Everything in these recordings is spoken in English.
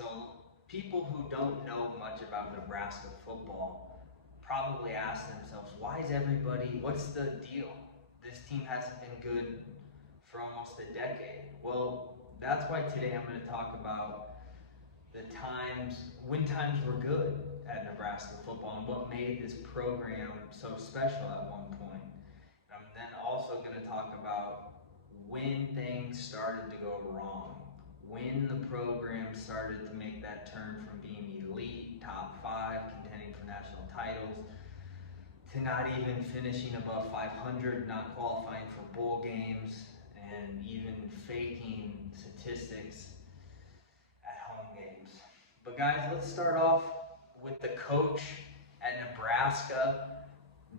So people who don't know much about Nebraska football probably ask themselves, why is everybody, what's the deal? This team hasn't been good for almost a decade. Well, that's why today I'm going to talk about the times, when times were good at Nebraska football and what made this program so special at one point. I'm then also going to talk about when things started to go wrong, when the program started to make that turn from being elite, top 5, contending for national titles, to not even finishing above 500, not qualifying for bowl games, and even faking statistics at home games. But guys, let's start off with the coach at Nebraska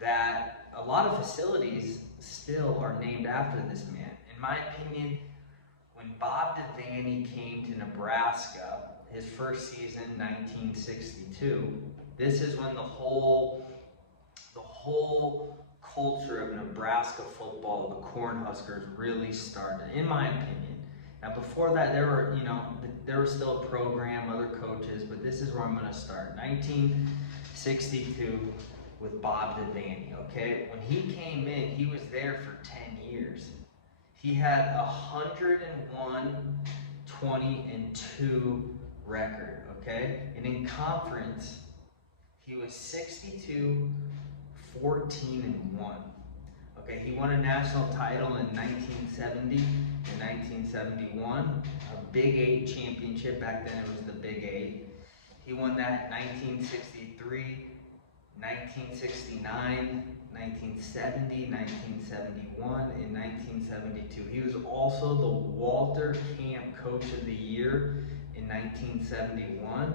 that a lot of facilities still are named after this man. In my opinion, when Bob Devaney came to Nebraska, his first season, 1962, this is when the whole culture of Nebraska football, the Cornhuskers, really started, in my opinion. Now, before that, there was still a program, other coaches, but this is where I'm going to start. 1962 with Bob Devaney, okay? When he came in, he was there for 10 years. He had 101, 20, and 2 record, okay? And in conference, he was 62, 14, and 1. Okay, he won a national title in 1970 and 1971, a Big 8 championship. Back then it was the Big 8. He won that in 1963, 1969, 1970, 1971, and 1972. He was also the Walter Camp Coach of the Year in 1971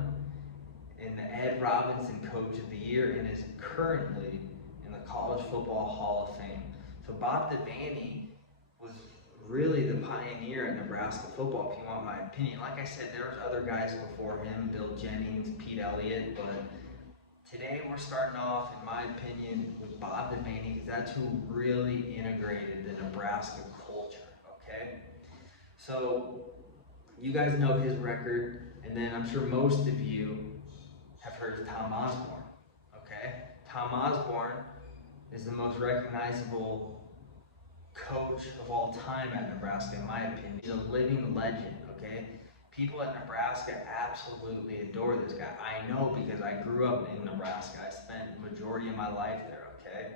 and the Ed Robinson Coach of the Year, and is currently in the College Football Hall of Fame. So Bob Devaney was really the pioneer in Nebraska football, if you want my opinion. Like I said, there was other guys before him, Bill Jennings, Pete Elliott, but today we're starting off, in my opinion, with Bob Devaney, because that's who really integrated the Nebraska culture, okay? So you guys know his record, and then I'm sure most of you have heard of Tom Osborne, okay? Tom Osborne is the most recognizable coach of all time at Nebraska, in my opinion. He's a living legend, okay? People at Nebraska absolutely adore this guy. I know because I grew up in Nebraska. I spent the majority of my life there, okay?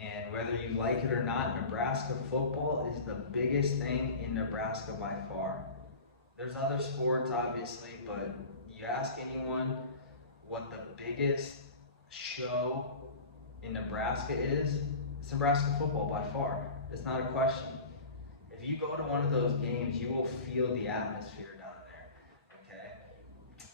And whether you like it or not, Nebraska football is the biggest thing in Nebraska by far. There's other sports, obviously, but you ask anyone what the biggest show in Nebraska is, it's Nebraska football by far. It's not a question. If you go to one of those games, you will feel the atmosphere down there, okay?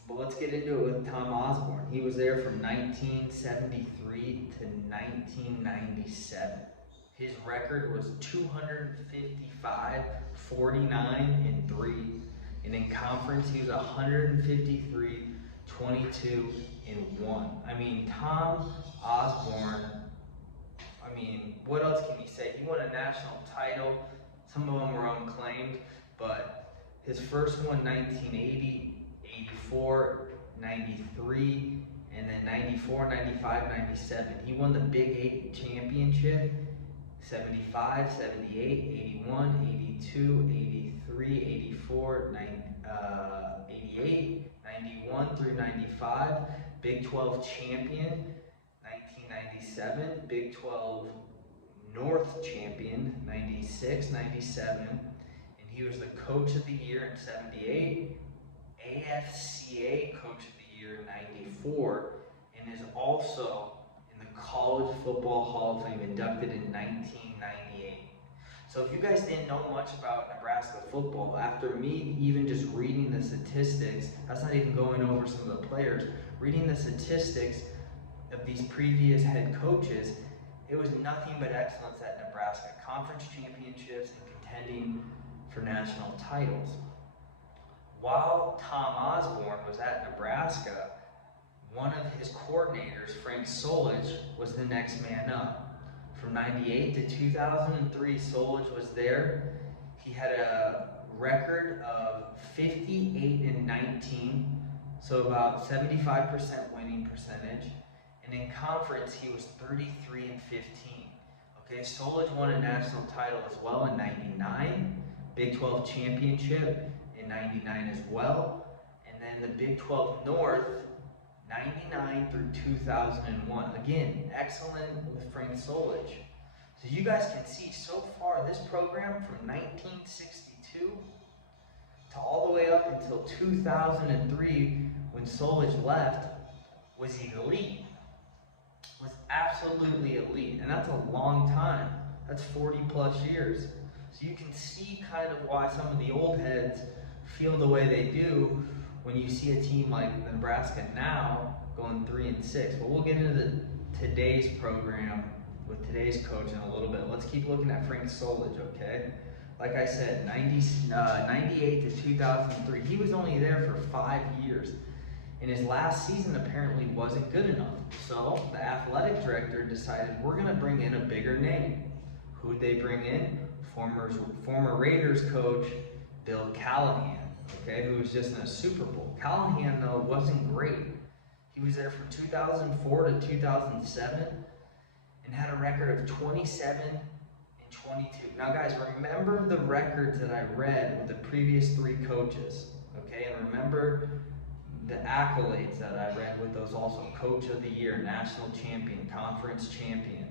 But let's get into it with Tom Osborne. He was there from 1973 to 1997. His record was 255, 49, and 3. And in conference, he was 153, 22, and 1. I mean, Tom Osborne, what else can you say? He won a national title. Some of them were unclaimed, but his first one, 1980, 84, 93, and then 94, 95, 97. He won the Big 8 championship, 75, 78, 81, 82, 83, 84, 88, 91 through 95, Big 12 champion, 1997, Big 12 North champion, 96, 97, and he was the Coach of the Year in 78, AFCA Coach of the Year in 94, and is also in the College Football Hall of Fame, inducted in 1998. So if you guys didn't know much about Nebraska football, after me even just reading the statistics, that's not even going over some of the players, reading the statistics of these previous head coaches, it was nothing but excellence at Nebraska. Conference championships and contending for national titles. While Tom Osborne was at Nebraska, one of his coordinators, Frank Solich, was the next man up. From 98 to 2003, Solich was there. He had a record of 58 and 19, so about 75% winning percentage. And in conference, he was 33-15. Okay, Solich won a national title as well in '99, Big 12 championship in '99 as well, and then the Big 12 North, '99 through 2001. Again, excellent with Frank Solich. So you guys can see so far this program from 1962 to all the way up until 2003 when Solich left was elite. Was absolutely elite, and that's a long time. That's 40 plus years. So you can see kind of why some of the old heads feel the way they do when you see a team like Nebraska now going 3-6. But we'll get into today's program with today's coach in a little bit. Let's keep looking at Frank Solich, okay? Like I said, 98 to 2003. He was only there for 5 years. And his last season apparently wasn't good enough. So the athletic director decided we're going to bring in a bigger name. Who'd they bring in? Former Raiders coach Bill Callahan, okay, who was just in a Super Bowl. Callahan, though, wasn't great. He was there from 2004 to 2007 and had a record of 27 and 22. Now, guys, remember the records that I read with the previous 3 coaches, okay? And remember the accolades that I read with those also. Coach of the Year, National Champion, Conference Champion.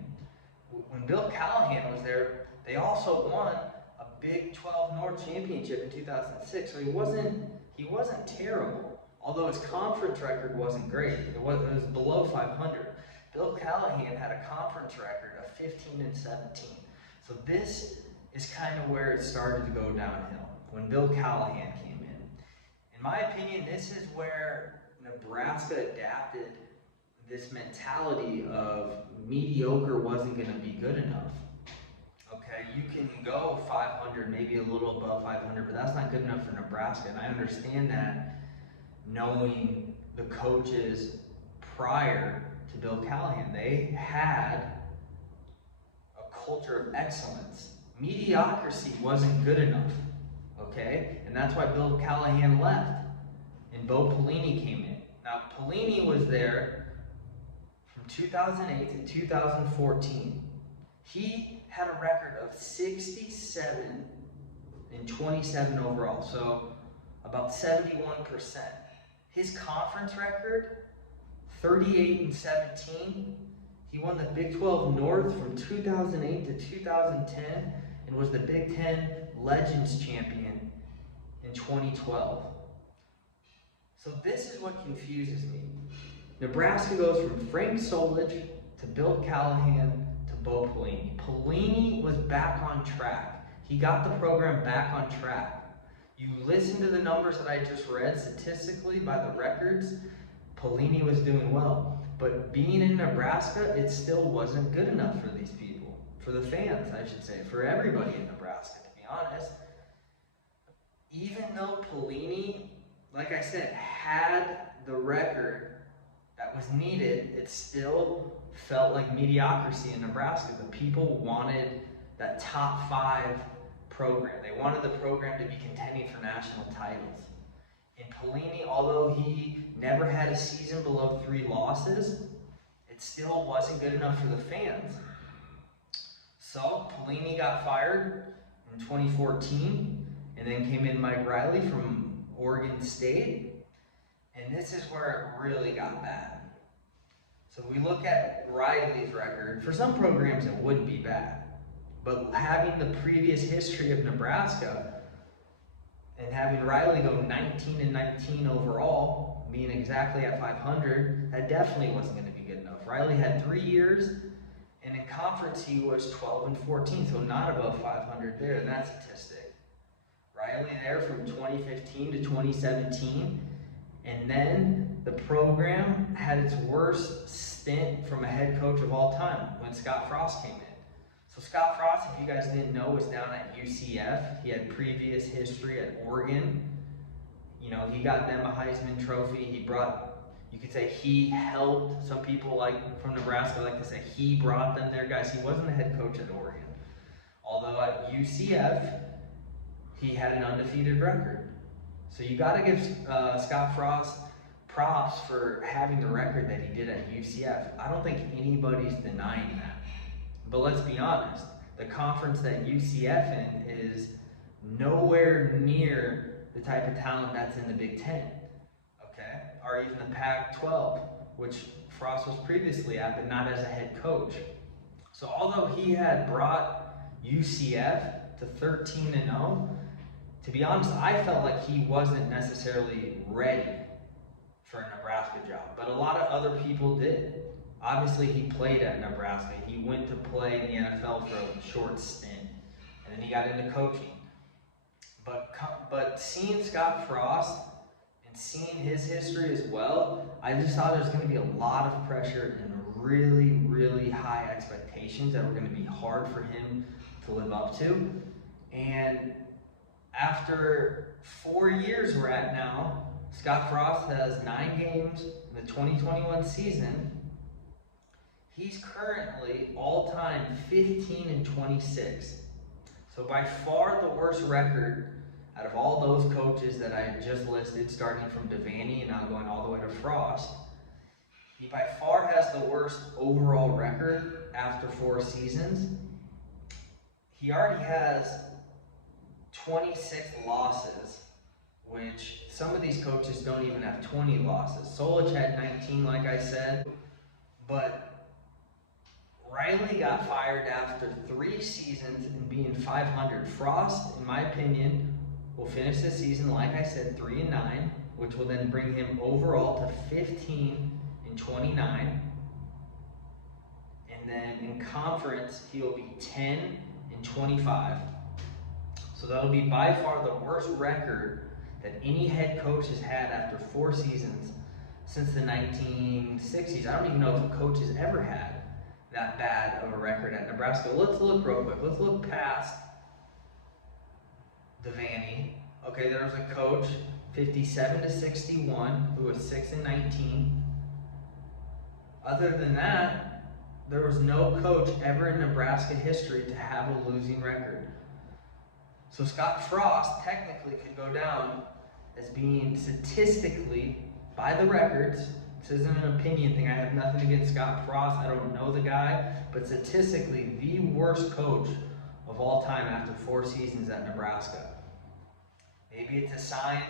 When Bill Callahan was there, they also won a Big 12 North Championship in 2006. So he wasn't terrible. Although his conference record wasn't great. It was below 500. Bill Callahan had a conference record of 15-17. So this is kind of where it started to go downhill when Bill Callahan came in. In my opinion, this is where Nebraska adapted this mentality of mediocre wasn't going to be good enough. Okay, you can go 500, maybe a little above 500, but that's not good enough for Nebraska. And I understand that knowing the coaches prior to Bill Callahan. They had a culture of excellence. Mediocrity wasn't good enough. Okay? And that's why Bill Callahan left. And Bo Pelini came in. Now, Pelini was there from 2008 to 2014. He had a record of 67 and 27 overall, so about 71%. His conference record, 38 and 17. He won the Big 12 North from 2008 to 2010 and was the Big 10 Legends Champion in 2012. So this is what confuses me. Nebraska goes from Frank Solich to Bill Callahan to Bo Pelini. Pelini was back on track. He got the program back on track. You listen to the numbers that I just read statistically by the records, Pelini was doing well. But being in Nebraska, it still wasn't good enough for these people. For the fans, I should say. For everybody in Nebraska, to be honest. Even though Pelini, like I said, had the record that was needed, it still felt like mediocrity in Nebraska. The people wanted that top 5 program. They wanted the program to be contending for national titles. And Pelini, although he never had a season below 3 losses, it still wasn't good enough for the fans. So Pelini got fired in 2014, and then came in Mike Riley from Oregon State, and this is where it really got bad. So we look at Riley's record. For some programs, it wouldn't be bad. But having the previous history of Nebraska and having Riley go 19 and 19 overall, being exactly at 500, that definitely wasn't going to be good enough. Riley had 3 years, and in conference he was 12 and 14, so not above 500 there in that statistic. Riley there from 2015 to 2017, and then the program had its worst stint from a head coach of all time when Scott Frost came in. So Scott Frost, if you guys didn't know, was down at UCF. He had previous history at Oregon. You know, he got them a Heisman Trophy. He brought, you could say he helped. Some people like from Nebraska like to say he brought them there. Guys, he wasn't the head coach at Oregon. Although at UCF, he had an undefeated record. So you got to give Scott Frost props for having the record that he did at UCF. I don't think anybody's denying that. But let's be honest, the conference that UCF in is nowhere near the type of talent that's in the Big Ten, okay? Or even the Pac-12, which Frost was previously at, but not as a head coach. So although he had brought UCF to 13-0, to be honest, I felt like he wasn't necessarily ready for a Nebraska job, but a lot of other people did. Obviously, he played at Nebraska. He went to play in the NFL for a short stint, and then he got into coaching. But seeing Scott Frost and seeing his history as well, I just thought there's going to be a lot of pressure and really, really high expectations that were going to be hard for him to live up to. And after 4 years we're at now, Scott Frost has 9 games in the 2021 season. He's currently all-time 15-26. So by far the worst record out of all those coaches that I just listed, starting from Devaney and now going all the way to Frost. He by far has the worst overall record after 4 seasons. He already has 26 losses, which some of these coaches don't even have 20 losses. Solich had 19, like I said, but Riley got fired after 3 seasons and being 500. Frost, in my opinion, will finish the season, like I said, 3-9, which will then bring him overall to 15-29. And then in conference, he will be 10-25. So that'll be by far the worst record that any head coach has had after 4 seasons since the 1960s. I don't even know if a coach has ever had that bad of a record at Nebraska. Let's look real quick. Let's look past Devaney. Okay, there was a coach, 57-61, who was 6-19. Other than that, there was no coach ever in Nebraska history to have a losing record. So Scott Frost technically could go down as being statistically, by the records, this isn't an opinion thing, I have nothing against Scott Frost, I don't know the guy, but statistically the worst coach of all time after 4 seasons at Nebraska. Maybe it's a sign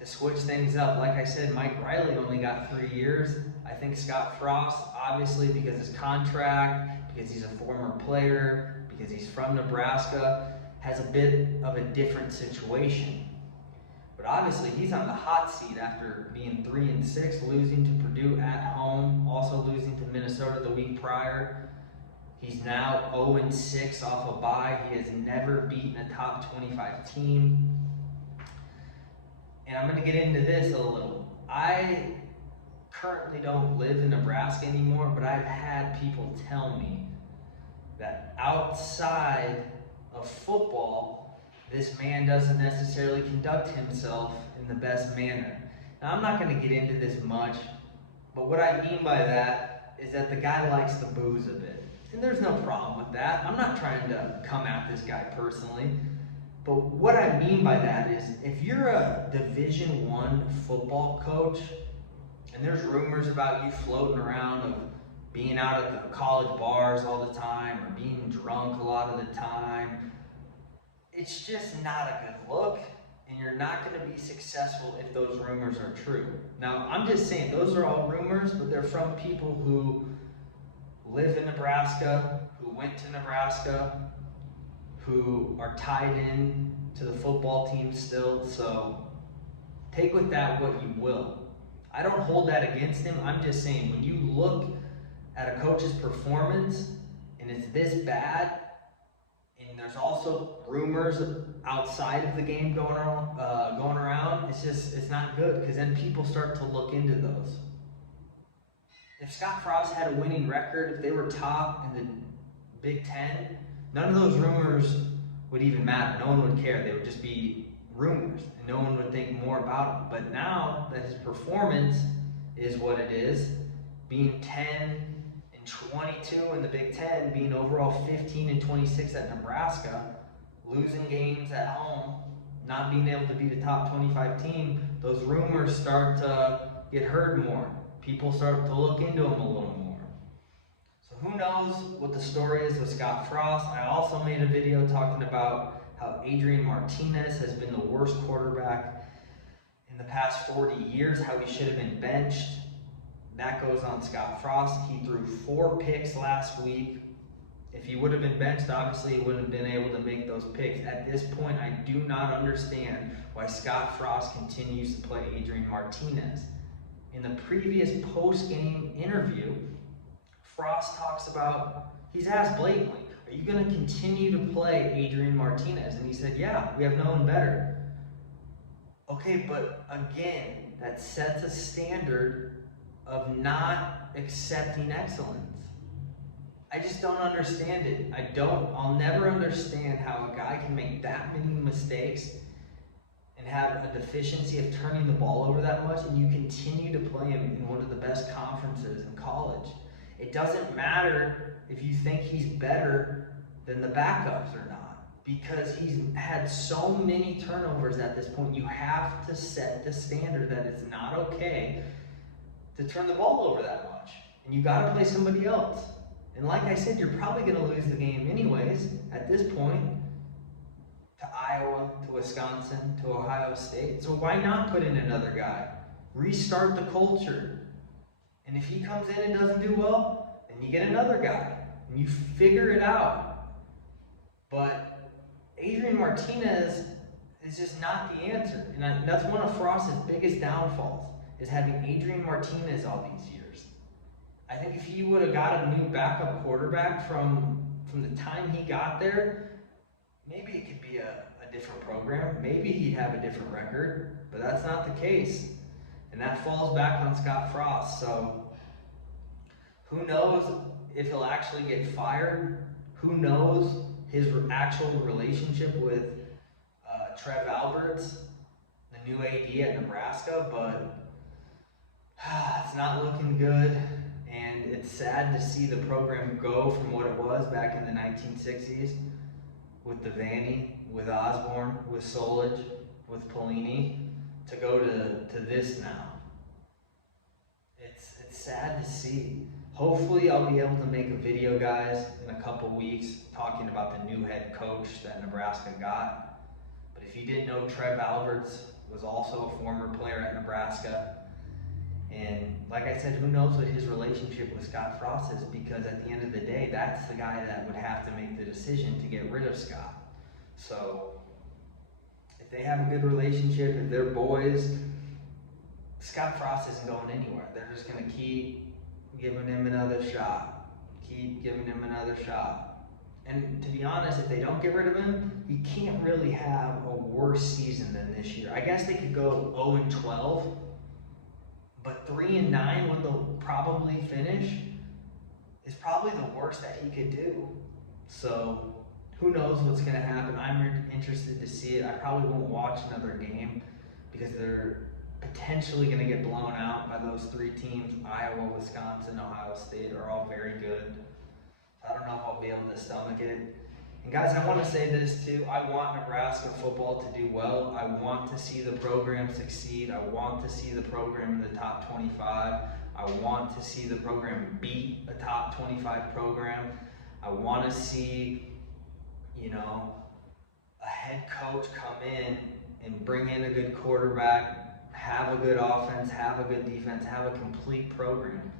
to switch things up. Like I said, Mike Riley only got 3 years. I think Scott Frost, obviously because his contract, because he's a former player, because he's from Nebraska, has a bit of a different situation. But obviously he's on the hot seat after being 3-6, losing to Purdue at home, also losing to Minnesota the week prior. He's now 0-6 off a bye. He has never beaten a top 25 team. And I'm going to get into this a little. I currently don't live in Nebraska anymore, but I've had people tell me that outside of football, this man doesn't necessarily conduct himself in the best manner. Now, I'm not going to get into this much, but what I mean by that is that the guy likes the booze a bit. And there's no problem with that. I'm not trying to come at this guy personally. But what I mean by that is if you're a Division I football coach and there's rumors about you floating around of being out at the college bars all the time or being drunk a lot of the time, it's just not a good look, and you're not going to be successful if those rumors are true. Now, I'm just saying, those are all rumors, but they're from people who live in Nebraska, who went to Nebraska, who are tied in to the football team still, so take with that what you will. I don't hold that against him. I'm just saying, when you look at a coach's performance and it's this bad, and there's also rumors outside of the game going around, it's not good, because then people start to look into those. If Scott Frost had a winning record, if they were top in the Big Ten, none of those rumors would even matter. No one would care. They would just be rumors, and no one would think more about him. But now that his performance is what it is, being 10-22 in the Big Ten, being overall 15-26 at Nebraska, losing games at home, not being able to beat a top 25 team, those rumors start to get heard more. People start to look into him a little more. So who knows what the story is with Scott Frost. I also made a video talking about how Adrian Martinez has been the worst quarterback in the past 40 years, how he should have been benched. That goes on Scott Frost. He threw 4 picks last week. If he would have been benched, obviously he wouldn't have been able to make those picks. At this point, I do not understand why Scott Frost continues to play Adrian Martinez. In the previous post-game interview, Frost talks about, he's asked blatantly, are you going to continue to play Adrian Martinez? And he said, yeah, we have no one better. Okay, but again, that sets a standard of not accepting excellence. I just don't understand it. I'll never understand how a guy can make that many mistakes and have a deficiency of turning the ball over that much, and you continue to play him in one of the best conferences in college. It doesn't matter if you think he's better than the backups or not, because he's had so many turnovers at this point. You have to set the standard that it's not okay to turn the ball over that much, and you got to play somebody else. And like I said, you're probably going to lose the game anyways at this point, to Iowa, to Wisconsin, to Ohio State. So why not put in another guy? Restart the culture. And if he comes in and doesn't do well, then you get another guy and you figure it out. But Adrian Martinez is just not the answer. And that's one of Frost's biggest downfalls, is having Adrian Martinez all these years. I think if he would have got a new backup quarterback from the time he got there, maybe it could be a different program. Maybe he'd have a different record, but that's not the case. And that falls back on Scott Frost. So who knows if he'll actually get fired? Who knows his actual relationship with Trev Alberts, the new AD at Nebraska, but it's not looking good. And it's sad to see the program go from what it was back in the 1960s with Devaney, with Osborne, with Solich, with Pelini, to go to this now. It's sad to see. Hopefully I'll be able to make a video, guys, in a couple weeks talking about the new head coach that Nebraska got. But if you didn't know, Trev Alberts was also a former player at Nebraska. And like I said, who knows what his relationship with Scott Frost is, because at the end of the day, that's the guy that would have to make the decision to get rid of Scott. So if they have a good relationship, if they're boys, Scott Frost isn't going anywhere. They're just going to keep giving him another shot. Keep giving him another shot. And to be honest, if they don't get rid of him, he can't really have a worse season than this year. I guess they could go 0-12. But 3-9, when they'll probably finish, is probably the worst that he could do. So who knows what's going to happen. I'm interested to see it. I probably won't watch another game because they're potentially going to get blown out by those 3 teams. Iowa, Wisconsin, Ohio State are all very good. I don't know if I'll be able to stomach it. And guys, I want to say this too. I want Nebraska football to do well. I want to see the program succeed. I want to see the program in the top 25. I want to see the program beat a top 25 program. I want to see, a head coach come in and bring in a good quarterback, have a good offense, have a good defense, have a complete program.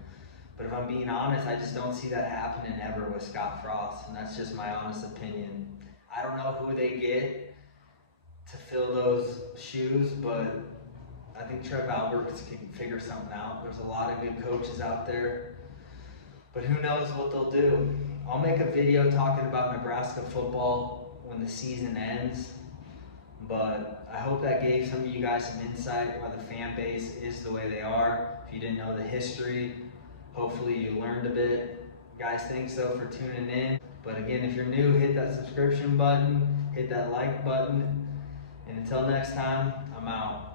But if I'm being honest, I just don't see that happening ever with Scott Frost, and that's just my honest opinion. I don't know who they get to fill those shoes, but I think Trev Alberts can figure something out. There's a lot of good coaches out there, but who knows what they'll do. I'll make a video talking about Nebraska football when the season ends, but I hope that gave some of you guys some insight why the fan base is the way they are. If you didn't know the history, hopefully you learned a bit. Guys, thanks though for tuning in. But again, if you're new, hit that subscription button, hit that like button. And until next time, I'm out.